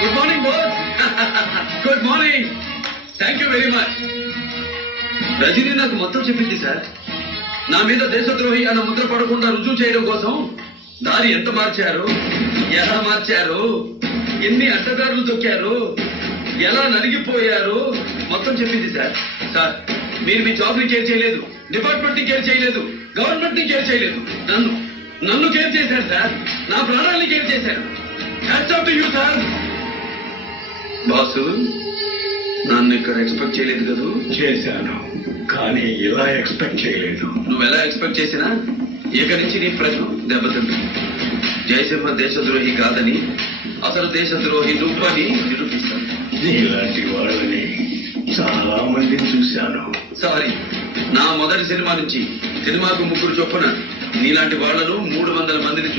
Good morning boss. Good morning. Thank you very much. Rajani నాకు మొత్తం చెప్పింది సార్. నా మీద దేశద్రోహి అన్న ముద్ర పడకుండా రుజువు చేయడం కోసం దారి ఎంత మార్చారు, ఎలా మార్చారు, ఎన్ని అడ్డదారులు తొక్కారు, ఎలా నలిగిపోయారు మొత్తం చెప్పింది సార్. సార్ మీరు మీ జాబ్ ని కేర్ చేయలేదు, డిపార్ట్మెంట్ ని కేర్ చేయలేదు, గవర్నమెంట్ ని కేర్ చేయలేదు, నన్ను కేర్ చేశారు సార్. నా ప్రాణాలని కేర్ చేశారు. Hats off to you sir. Boss నన్ను ఇక్కడ ఎక్స్పెక్ట్ చేయలేదు కదూ? చేశాను, కానీ ఇలా ఎక్స్పెక్ట్ చేయలేదు. నువ్వు ఎలా ఎక్స్పెక్ట్ చేసినా ఇక నుంచి నీ ప్రశ్న దెబ్బతింది. జయసింహ దేశద్రోహి కాదని, అసలు దేశద్రోహి నువ్వని నిరూపిస్తాను. ఇలాంటి వాళ్ళని చాలా మందిని చూశాను. సారీ, నా మొదటి సినిమా నుంచి సినిమాకు 3 చొప్పున నీలాంటి వాళ్లను 300 మందిని